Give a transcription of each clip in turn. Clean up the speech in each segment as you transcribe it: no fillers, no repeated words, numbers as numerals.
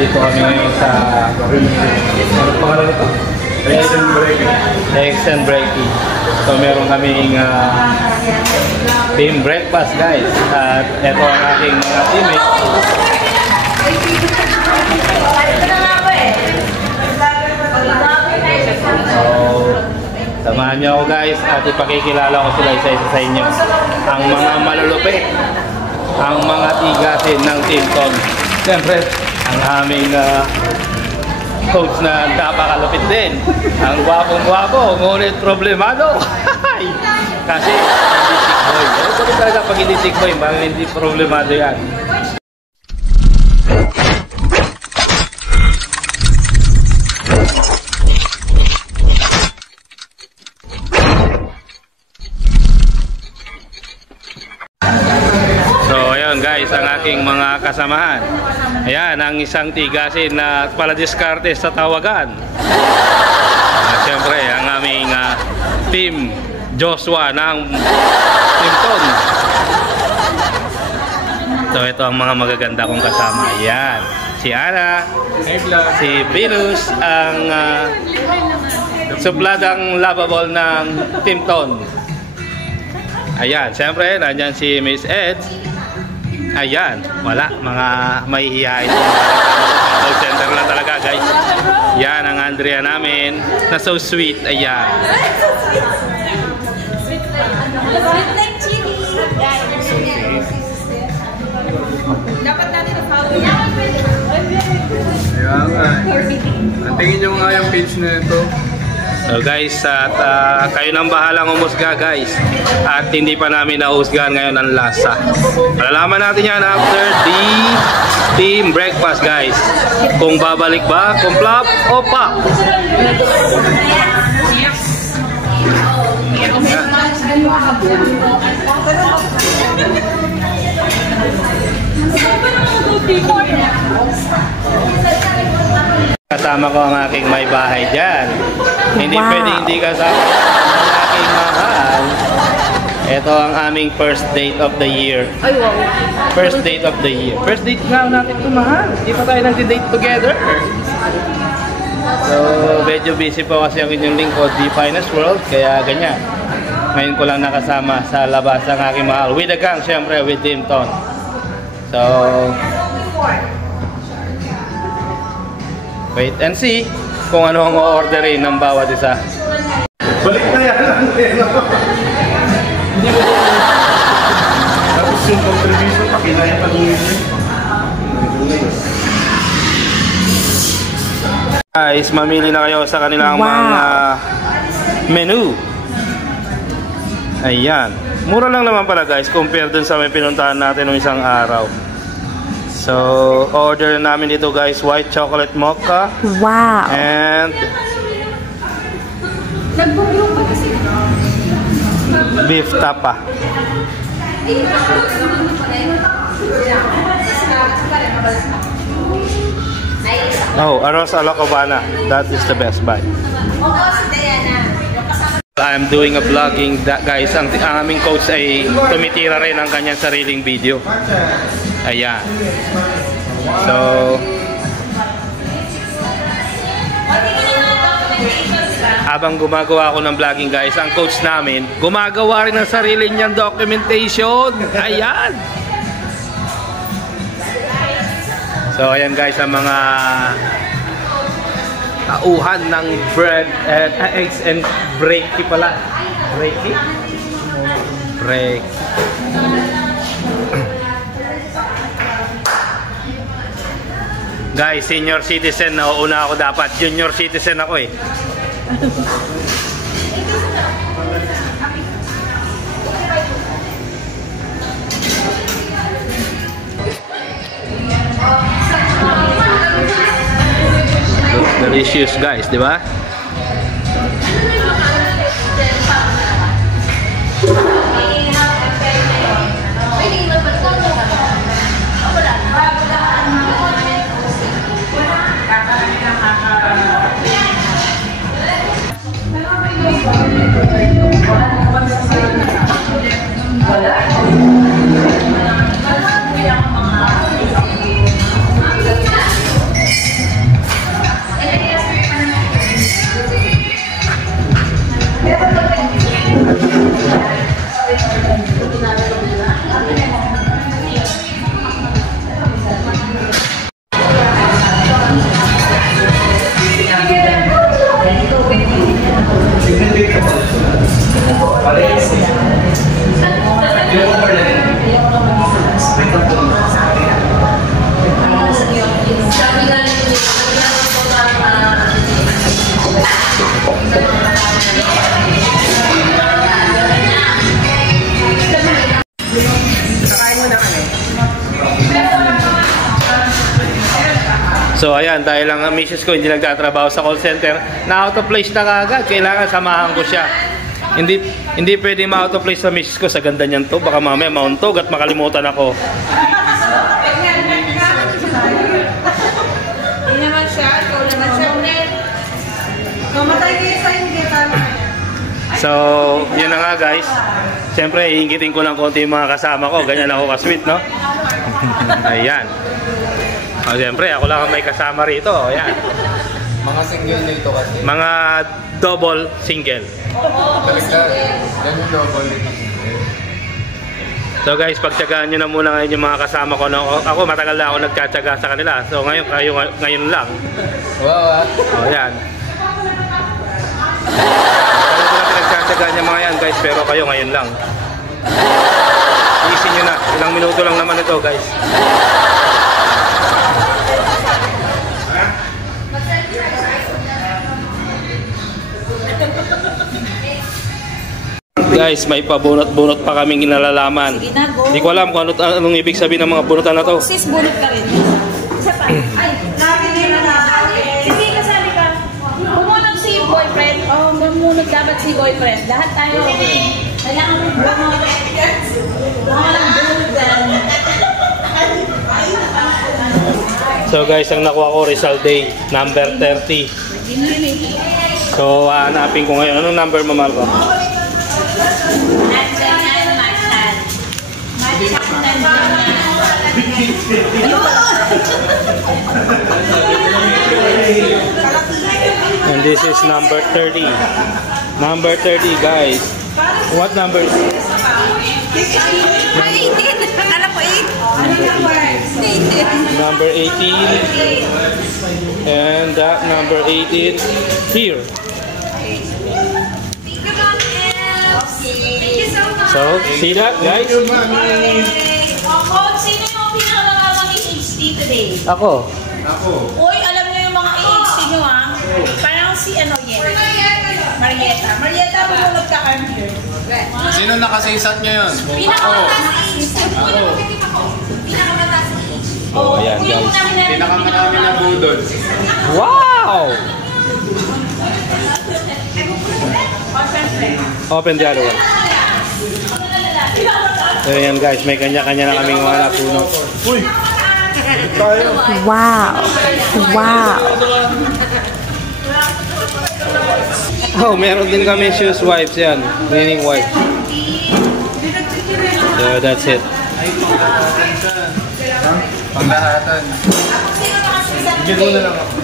Dito kami ngayon sa ano pangalan nito? Eggs and Breaky. So meron kaming team breakfast guys. At ito ang aking mga teammates. So samahan niyo ako guys at ipakikilala ko sila isa-isa sa inyo. Ang mga malulupit, ang mga tigasin ng Team Ton. Siyempre, ang aming coach na napakalupit din. Ang gwapong-gwapo, ngunit problemado. Kasi hindi tikboy. Ito rin talaga pag hindi tikboy, bakit hindi problemado yan. Guys, ang aking mga kasamahan. Ayan, ang isang tigasin na paladiskarte sa tawagan. Siyempre, ang aming team Joshua ng Team Ton. So, ito ang mga magaganda kong kasama. Ayan, si Ana, si Venus, ang supladang lovable ng Team Ton. Ayan, siyempre, nandyan si Miss Ed. Ayan, wala, mga mahihiyain. Call center lang talaga guys. Yan ang Andrea namin na so sweet. Ayan. Sweet like chili. Dapat natin na-follow yan. Ayan nga. Antingin nyo nga yung page na ito. So guys, at kayo nang bahalang umusga guys. At hindi pa namin nahusgahan ngayon ang lasa. Malalaman natin yan after the team breakfast guys. Kung babalik ba, kung flop o pop. Kasama ko ang aking may bahay dyan. Hindi pwede hindi kasama ang aking mahal. Ito ang aming first date of the year. Ay, wow. First date of the year. First date nga natin ito, mahal. Hindi pa tayo nag-date together. So, medyo busy po kasi ang inyong lingkod, The Finest World. Kaya ganyan. Ngayon ko lang nakasama sa labas ang aking mahal. With the gang, syempre, with Team Ton. So, wait and see kung ano ang o-orderin ng bawat isa. Balik na yan ang hindi mo tapos yung contribution pakinayan pa nyo yun. Guys, mamili na kayo sa kanilang mga menu. Ayan, mura lang naman pala guys compare dun sa may pinuntahan natin ng isang araw. So, order namin ito guys, white chocolate mocha. Wow. And beef tapa. Oh, arroz a la cubana. That is the best buy. I'm doing a vlogging that guys. Ang aming coach ay tumitira rin ang kanyang sariling video. Ayan. So, habang gumagawa ako ng vlogging guys, ang coach namin gumagawa rin ng sarili niyang documentation. Ayan. So, ayan guys, ang mga tauhan ng bread and eggs and breaky pala. Breaky? Break. Guys, senior citizen, nauuna ako dapat. Junior citizen ako eh. Looks delicious guys, di ba? So ayan, dahil lang ang misis ko hindi nagtatrabaho sa call center, na out of place na kagad. Kailangan samahan ko siya. Hindi pwede ma-out of place sa misis ko. Sa ganda niyan to, baka mamaya mauntog at makalimutan ako. Hindi naman siya. Ikaw naman siya. Mamatay kayo sa hindi. So, yun na nga guys. Siyempre, iingitin ko lang konti yung mga kasama ko. Ganyan ako ka-sweet, no? Ayan. O, siyempre, ako lang ang may kasama rito. Ayan. Mga single nito kasi. Mga double single. Ganun double nito. So guys, pagtyagaan nyo na muna ngayon yung mga kasama ko. No? Ako, matagal na ako nagtsatsaga sa kanila. So ngayon lang. Wow, O, ayan. Nagtsatsagaan yung mga yan guys, pero kayo ngayon lang. Iisin nyo na. Ilang minuto lang naman ito guys. Guys, may pabunot-bunot pa kaming inalalaman. Hindi ko alam kung anong ibig sabihin ng mga bunutan na to. Sis, bunot ka rin. Isa pa. Ay, lagi nila na. Sige, kasali ka. Bumunot si boyfriend. Oh, bumunot dapat si boyfriend. Lahat tayo. Kailangan mo bumunot. Walang bunot dyan. So guys, ang nakuha ko, result day, number 30. So, hanapin ko ngayon. Anong number mo, Marco? And this is number 30. Number 30 guys. What number? Ay, 18. Alam ko, 8. Number 18. And that number 18 here. So, see that guys? Sino yung pinakamakawang EHC today? Ako. Uy, alam niyo yung mga EHC nyo ah. Parang si ano yan? Marietta. Marietta, bumunod ka here. Sino nakasisat nyo yun? Oh, ayan guys. Pinakamarami na budol. Wow! Open the other one. So yan guys, may kanya-kanya na kaming mga napuno. Uy! Tayo! Wow. Wow. Oh, meron din kami shoes wipes yan. Cleaning wipes. So that's it. Panglahatan. Bigyan mo na lang ako.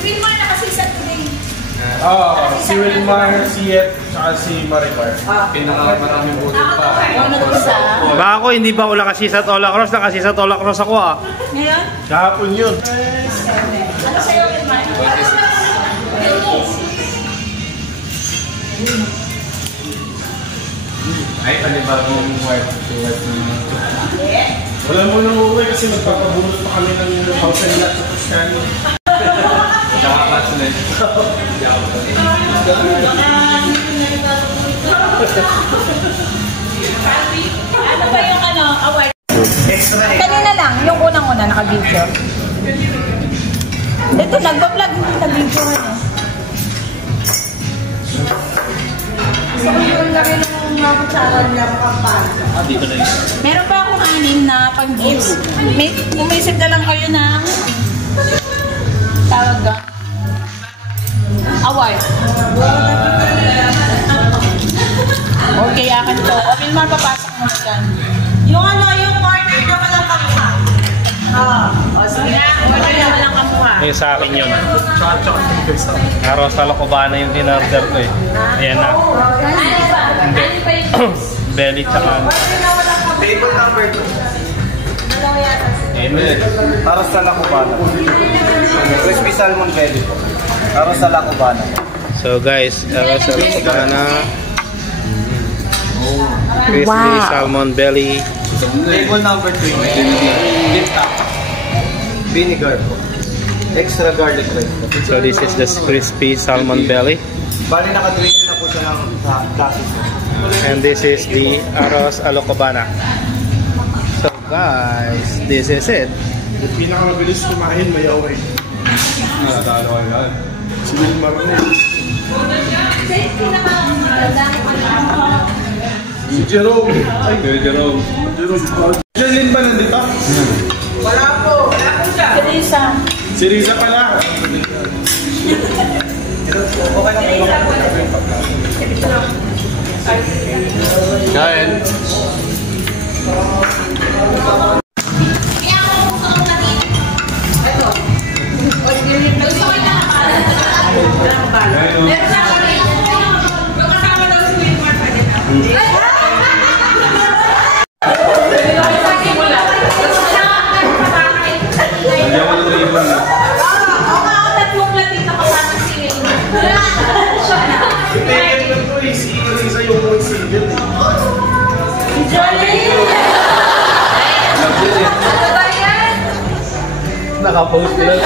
Wilmar nakasisa today. Si Wilmar, si Ed, saka si Maricar. Pinakamaraming budol pa. Ano isa? Baka ako hindi pa ako nakasisat Ola Cross. Nakasisat Ola Cross ako ah. Ngayon? Kahapon yun. Ano sa'yo, Wilmar? Ay, panibagong wife. Wala mo nang uuwi kasi magpapabunot pa kami ng house and lot sa Tuscany. Tsaka class na yun. Ano ba yung award? Extra eh. Kanina lang, yung unang-una naka-video. Ito, nagpa-vlog, naka-video ano. Meron pa akong 6 na pang-gifts. Umisip na lang kayo ng tawag doon. Award. Okay, akin to. O, Wilmar, papasok mo dyan. Yung yung partner na walang kamuha. O, sige na. Order na walang kamuha. Yung sa akin yun. Aros sa Locobana yung din-order ko eh. Ayan na. Ano ba? Ano ba yung Belly tsaka. Table number 2. Amen. Para sa Lacobana. Crispy salmon belly po. Para sa Lacobana. So guys, aros sa Locobana. Crispy salmon belly. Table number 3. Vinegar po. Extra garlic rice po. So this is the crispy salmon belly. Bali naka-dressing na po siya ng classes. And this is the arroz a Locobana. So guys, this is it. Yung pinakamabilis kumain, may away. Natalo ka yan. Si Wilmar na yun. Si Jerome. Ay, Kuya Jerome. Jerome. Jerlyn ba nandito? Wala po siya. Teresa. Si Riza pala. Kain. Nandiyan ko ng ibon na. Tingnan lang po eh, si Riza yung voice single. Nakapost ko lang.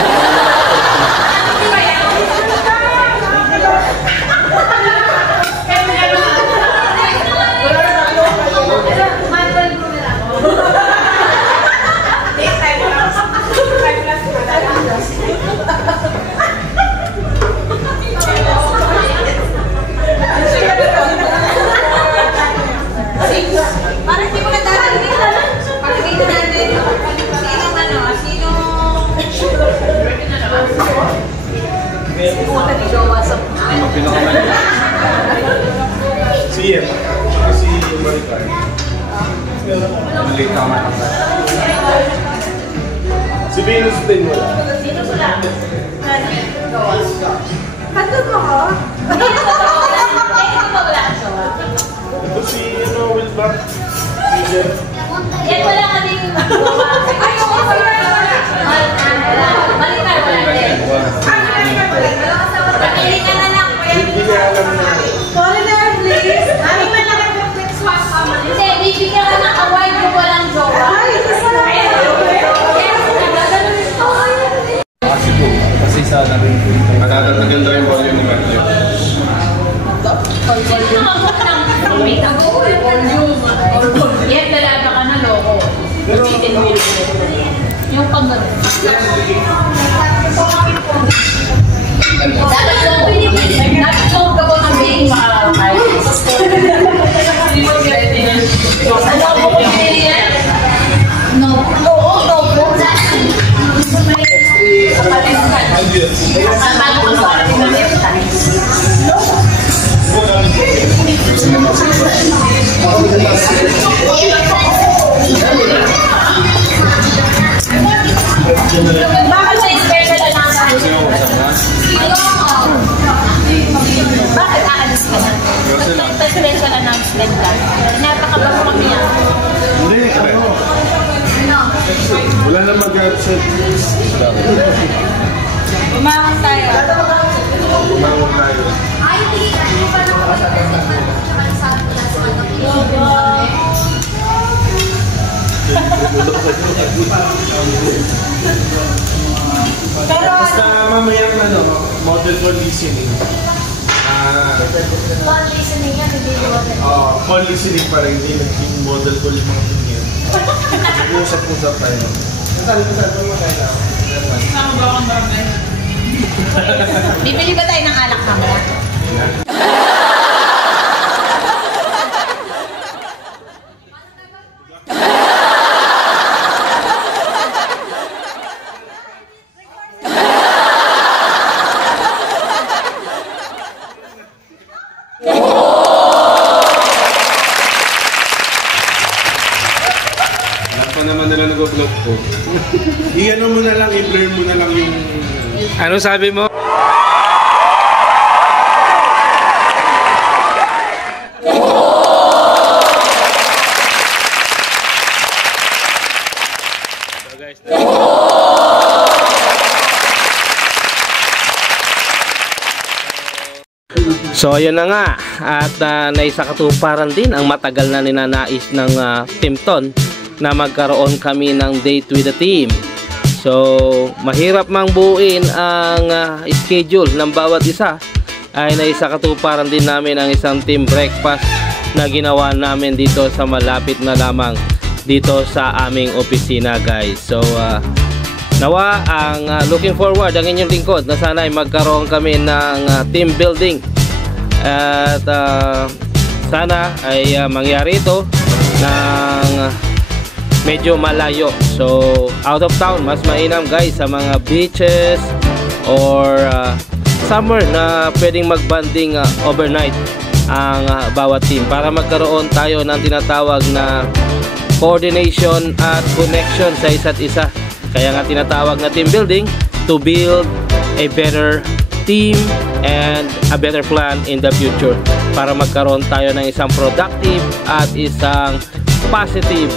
Parang di mo nagdadagdag na lang. Pagkita natin. Ang pinakamali. Si Ian. Si Maricar. Maliit na matanggal. Si Venus din wala. Sino sila? Ano mo? Hindi na wala. Ito si Wilmar. Si Jen. Yan wala ka din yung magawa. Ay, oo, wala. Balikan, wala din. Pagpili ka na lang. Hindi niya alam na. Foreigner, please. Ano man lang ang flex swap ka man? Hindi, bibigyan ka ng award kung walang jowa. Ay, Kasi sa natin. Matatatagal daw yung volume ni Mario. Yan, dalaga ka na loko. Yung pag dapat mo gabo ng being makakakay. Ano po pinili yan? No. Oo, no po. Kapatid ka. Bago ko sa kapatid ka. Bakit sa special announcement? Bakit aalis ka na? Sa special announcement ka? Napakabago kami yan. Hindi, ano? Wala na mag-absent. Umahang tayo. Umawag tayo. Basta mamayang ano, model for listening. Call listening yan, hindi water. Call listening pa rin, hindi naging model call yung mga tingin. Usap-usap tayo. Kasal mo tayo na. Bibili ba tayo ng alak mamaya? Lahat pa naman nila nag-upload ko. I-ano mo na lang, i-blur mo na lang yung... Ano sabi mo? So ayan na nga, at naisakatuparan din ang matagal na ninanais ng Team Ton na magkaroon kami ng date with the team. So mahirap mang buuin ang schedule ng bawat isa, ay naisakatuparan din namin ang isang team breakfast na ginawa namin dito sa malapit na lamang dito sa aming opisina guys. So nawa ang looking forward ang inyong lingkod na sana ay magkaroon kami ng team building at sana ay mangyari ito ng medyo malayo. So out of town, mas mainam guys sa mga beaches or somewhere na pwedeng magbanding overnight ang bawat team para magkaroon tayo ng tinatawag na coordination at connection sa isa't isa. Kaya nga tinatawag na team building, to build a better team and a better plan in the future para magkaroon tayo ng isang productive at isang positive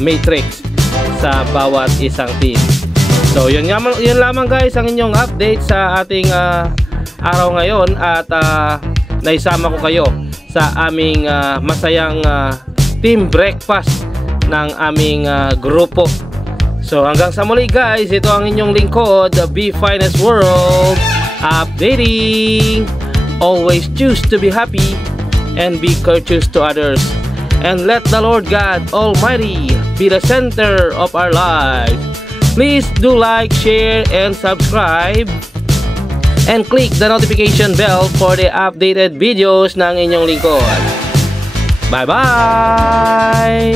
matrix sa bawat isang team. So yun lamang guys ang inyong update sa ating araw ngayon at naisama ko kayo sa aming masayang team breakfast ng aming grupo. So hanggang sa muli guys, ito ang inyong lingkod, the Be Finest World, updating. Always choose to be happy and be courteous to others, and let the Lord God Almighty be the center of our lives. Please do like, share, and subscribe, and click the notification bell for the updated videos ng inyong lingkod. Bye bye.